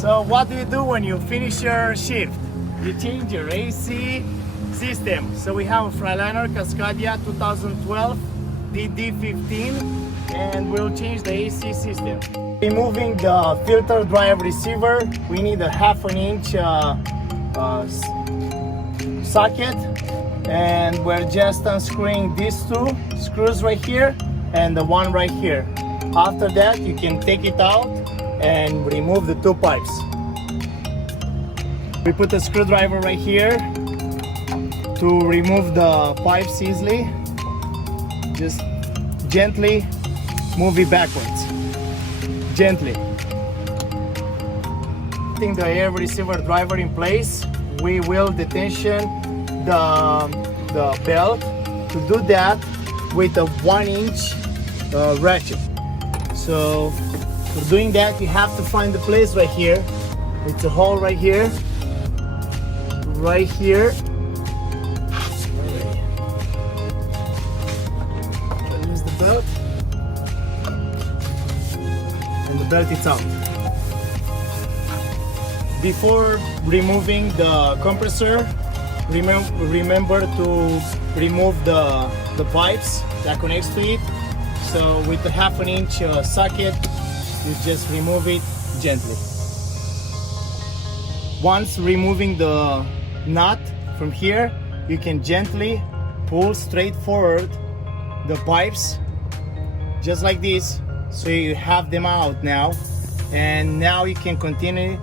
So what do you do when you finish your shift? You change your AC system. So we have a Freightliner Cascadia 2012 DD15 and we'll change the AC system. Removing the filter drive receiver, we need a 1/2 inch socket, and we're just unscrewing these two screws right here and the one right here. After that you can take it out and remove the two pipes. We put a screwdriver right here to remove the pipes easily. Just gently move it backwards. Gently. Putting the air receiver driver in place, we will detension the belt. To do that with a 1 inch ratchet. So for doing that you have to find the place right here. It's a hole right here. Right here. Release the belt. And the belt is out. Before removing the compressor, remember to remove the pipes that connects to it. So with the 1/2 inch socket, you just remove it gently. Once removing the nut from here, you can gently pull straight forward the pipes, just like this. So you have them out now, and now you can continue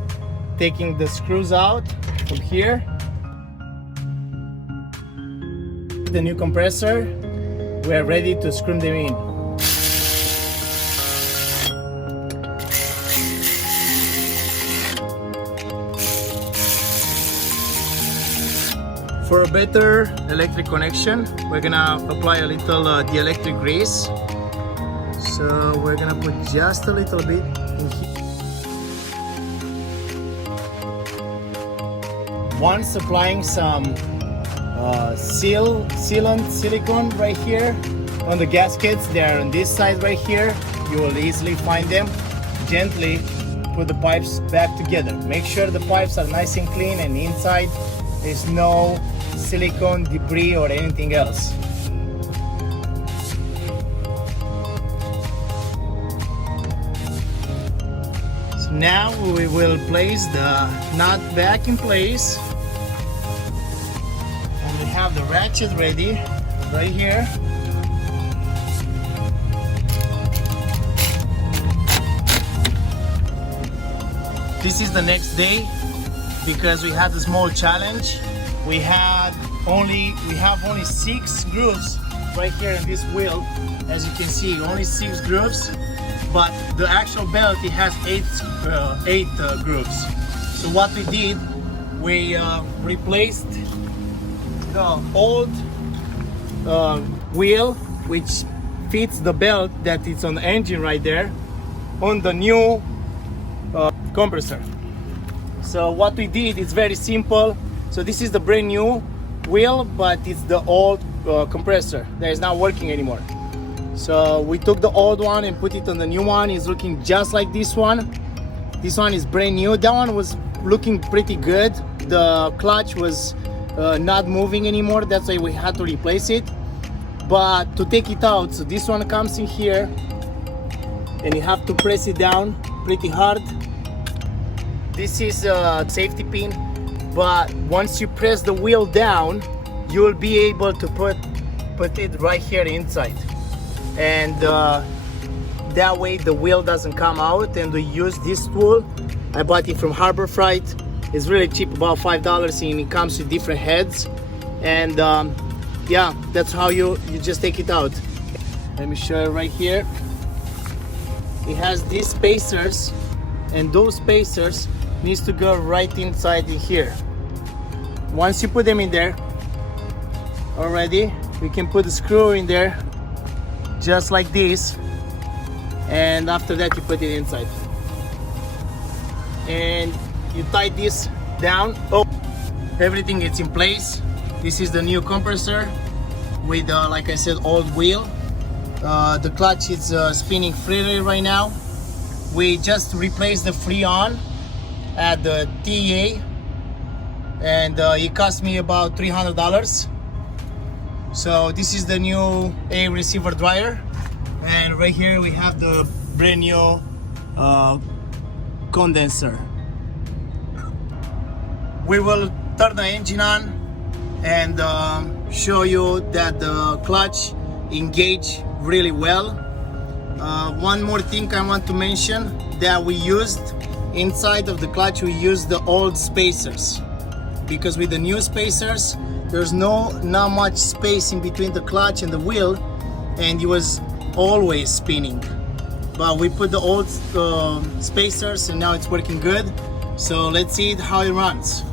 taking the screws out from here. The new compressor, we are ready to screw them in. For a better electric connection, we're gonna apply a little dielectric grease. So we're gonna put just a little bit in here. Once applying some sealant silicone right here on the gaskets, they're on this side right here. You will easily find them. Gently put the pipes back together. Make sure the pipes are nice and clean and inside there's no silicone debris or anything else. So now we will place the nut back in place, and we have the ratchet ready right here. This is the next day because we had a small challenge. We have only 6 grooves right here in this wheel. As you can see, only 6 grooves, but the actual belt, it has 8 grooves. So what we did, we replaced the old wheel, which fits the belt that is on the engine right there, on the new compressor. So what we did is very simple. So this is the brand new wheel, but it's the old compressor that is not working anymore. So we took the old one and put it on the new one. It's looking just like this one. This one is brand new. That one was looking pretty good. The clutch was not moving anymore. That's why we had to replace it. But to take it out, so this one comes in here and you have to press it down pretty hard. This is a safety pin. But once you press the wheel down, you'll be able to put it right here inside, and that way the wheel doesn't come out. And we use this tool. I bought it from Harbor Freight. It's really cheap, about $5, and it comes with different heads. And yeah, that's how you just take it out. Let me show you right here. It has these spacers, and those spacers needs to go right inside in here. Once you put them in there already, we can put the screw in there just like this, and after that you put it inside and you tie this down. Oh, everything is in place. This is the new compressor with like I said, old wheel. The clutch is spinning freely right now. We just replaced the freon at the TEA, and it cost me about $300. So this is the new air receiver dryer, and right here we have the brand new condenser. We will turn the engine on and show you that the clutch engage really well. One more thing I want to mention, that we used inside of the clutch, we used the old spacers, because with the new spacers there's not much space in between the clutch and the wheel, and it was always spinning. But we put the old spacers and now it's working good. So let's see how it runs.